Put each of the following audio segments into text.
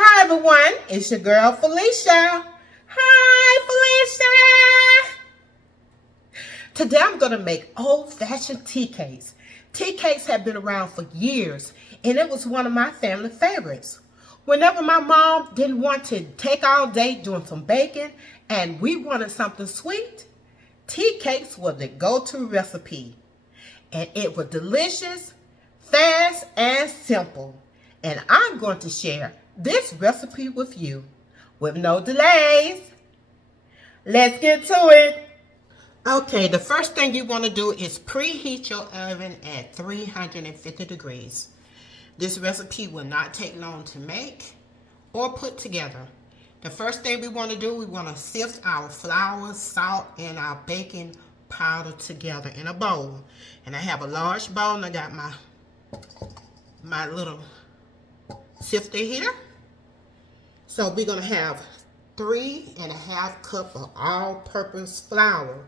Hi everyone, it's your girl Felicia. Hi Felicia. Today I'm going to make old-fashioned tea cakes. Tea cakes have been around for years and it was one of my family favorites. Whenever my mom didn't want to take all day doing some baking and we wanted something sweet, tea cakes were the go-to recipe. And it was delicious, fast, and simple. And I'm going to share this recipe with you with no delays. Let's get to it. Okay, the first thing you want to do is preheat your oven at 350 degrees. This recipe will not take long to make or put together. The first thing we want to do, we want to sift our flour, salt, and our baking powder together in a bowl. And I have a large bowl and I got my little sifter here. So we're going to have 3.5 cups of all-purpose flour.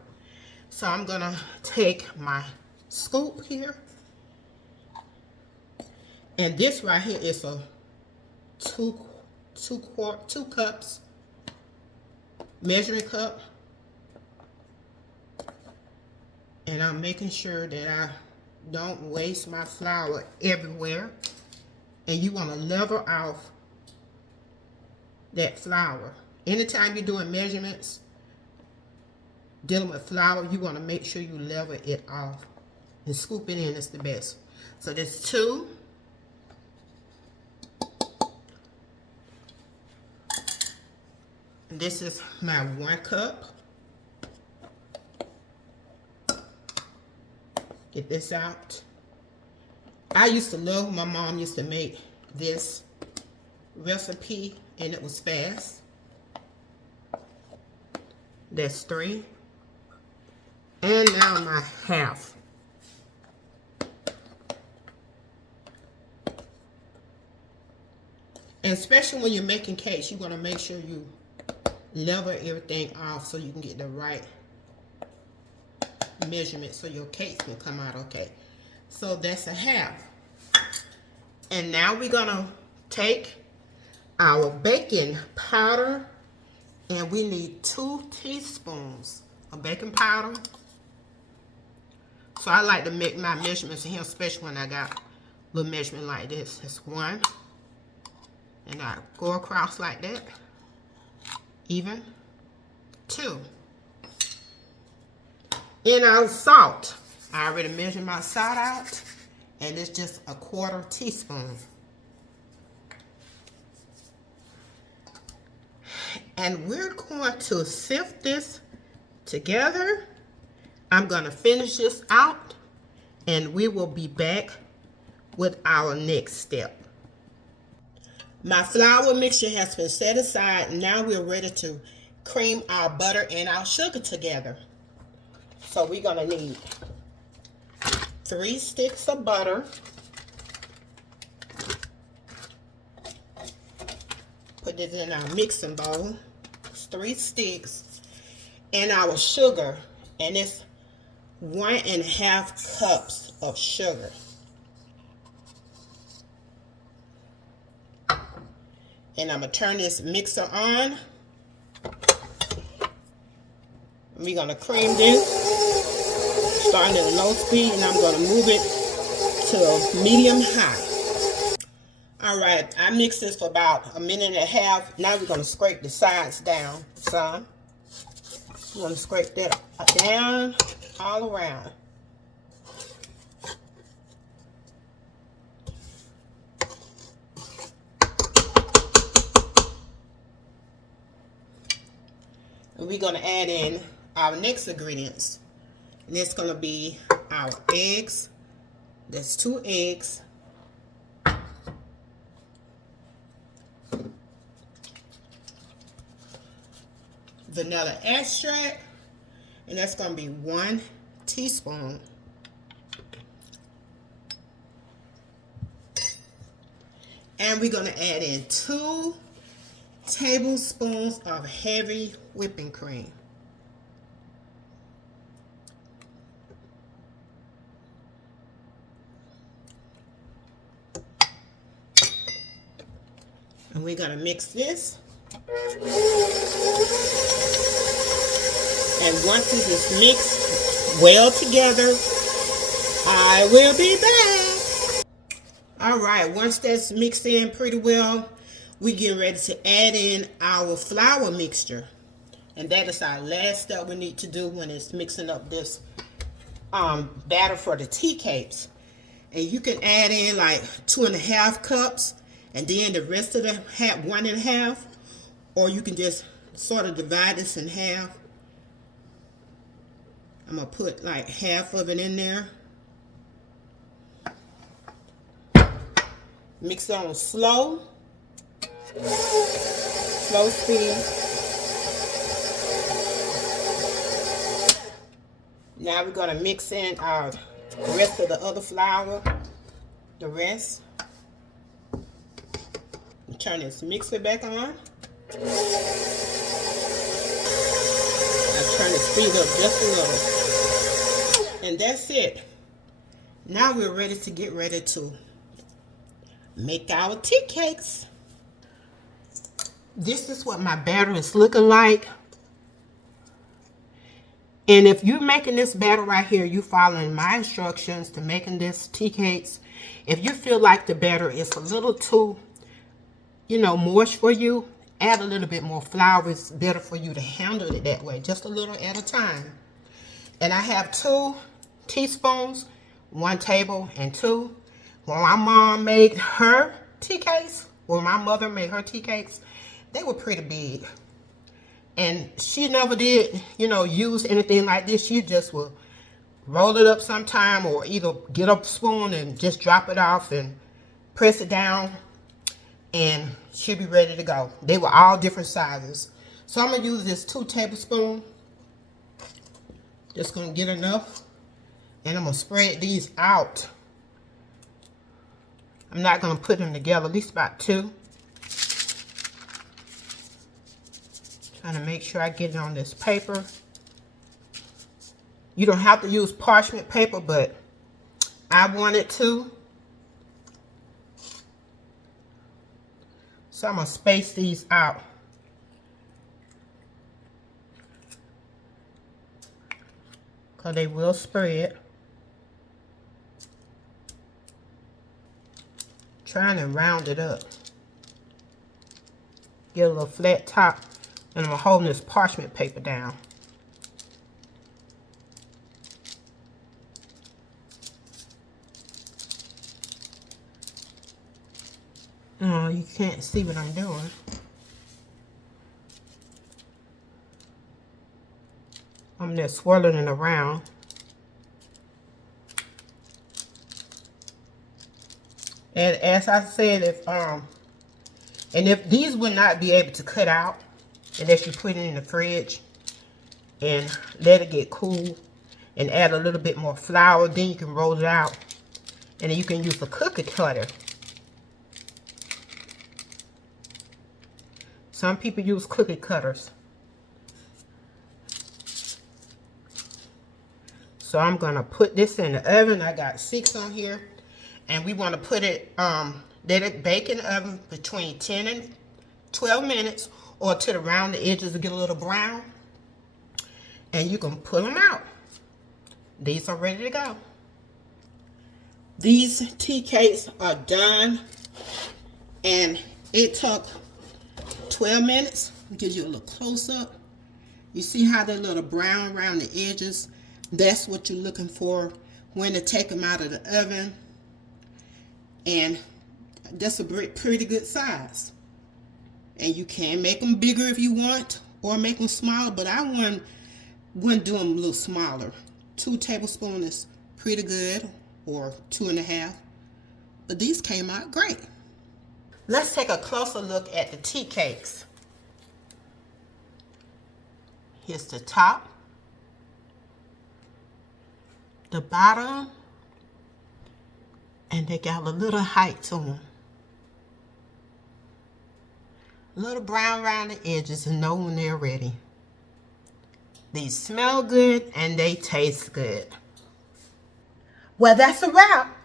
So I'm going to take my scoop here. And this right here is a two cups measuring cup. And I'm making sure that I don't waste my flour everywhere. And you want to level off that flour. Anytime you're doing measurements, dealing with flour, you want to make sure you level it off. And scoop it in is the best. So there's 2. This is my 1 cup. Get this out. I used to love when my mom used to make this recipe and it was fast. That's 3. And now my half. And especially when you're making cakes, you want to make sure you level everything off so you can get the right measurement so your cakes can come out okay. So that's a half. And now we're gonna take our baking powder and we need 2 teaspoons of baking powder. So I like to make my measurements in here, especially when I got a little measurement like this. It's 1. And I go across like that. Even. 2. In our salt, I already measured my salt out, and it's just a 1/4 teaspoon. And we're going to sift this together. I'm going to finish this out, and we will be back with our next step. My flour mixture has been set aside. Now we're ready to cream our butter and our sugar together. So we're going to need 3 sticks of butter. Put this in our mixing bowl. It's 3 sticks. And our sugar. And it's 1.5 cups of sugar. And I'm going to turn this mixer on. We're going to cream this. Starting at a low speed, and I'm going to move it to medium high. Alright, I mixed this for about 1.5 minutes. Now we're going to scrape the sides down some. We're going to scrape that down all around. And we're going to add in our next ingredients. And it's going to be our eggs. That's 2 eggs. Vanilla extract. And that's going to be 1 teaspoon. And we're going to add in 2 tablespoons of heavy whipping cream. And we're gonna mix this. And once this is mixed well together, I will be back. All right, once that's mixed in pretty well, we get ready to add in our flour mixture. And that is our last step we need to do when it's mixing up this batter for the tea cakes. And you can add in like 2.5 cups, and then the rest of the 1.5, or you can just sort of divide this in half. I'm gonna put like half of it in there. Mix it on slow speed. Now we're gonna mix in our rest of the other flour, the rest. Turn this mixer back on. I turn the speed up just a little. And that's it. Now we're ready to make our tea cakes. This is what my batter is looking like. And if you're making this batter right here, you're following my instructions to making this tea cakes. If you feel like the batter is a little too, moist for you, add a little bit more flour. It's better for you to handle it that way, just a little at a time. And I have 2 teaspoons, 1 table, and 2. When my mom made her tea cakes, when my mother made her tea cakes, they were pretty big. And she never did, use anything like this. She just will roll it up sometime, or either get a spoon and just drop it off and press it down, and she'll be ready to go. They were all different sizes. So I'm going to use this 2 tablespoons. Just going to get enough. And I'm going to spread these out. I'm not going to put them together, at least about 2. Trying to make sure I get it on this paper. You don't have to use parchment paper, but I wanted to. So I'm going to space these out. Because they will spread. Trying to round it up. Get a little flat top. And I'm holding this parchment paper down. Oh, you can't see what I'm doing. I'm just swirling it around. And as I said, if these would not be able to cut out unless you put it in the fridge and let it get cool and add a little bit more flour, then you can roll it out, and then you can use a cookie cutter. Some people use cookie cutters. So I'm gonna put this in the oven. I got 6 on here, and we want to put it let it bake in the oven between 10 and 12 minutes, or to around the edges to get a little brown. And you can pull them out. These are ready to go. These tea cakes are done, and it took 12 minutes. I'll give you a little close up. You see how they're a little brown around the edges? That's what you're looking for when to take them out of the oven. And that's a pretty good size. And you can make them bigger if you want, or make them smaller, but I wouldn't do them a little smaller. 2 tablespoons is pretty good, or 2.5. But these came out great. Let's take a closer look at the tea cakes. Here's the top, the bottom, and they got a little height to them. A little brown around the edges, and know when they're ready. These smell good and they taste good. Well, that's a wrap.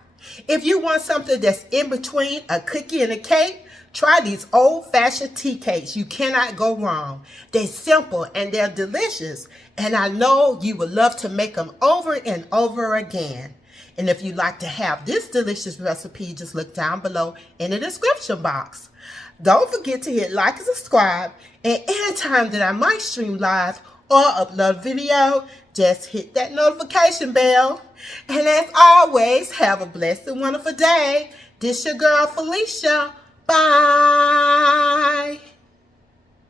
If you want something that's in between a cookie and a cake, Try these old-fashioned tea cakes. You cannot go wrong. They're simple and they're delicious. And I know you would love to make them over and over again. And if you'd like to have this delicious recipe, just look down below in the description box. Don't forget to hit like and subscribe. And anytime that I might stream live or upload video, just hit that notification bell. And as always, have a blessed and wonderful day. This your girl, Felicia. Bye.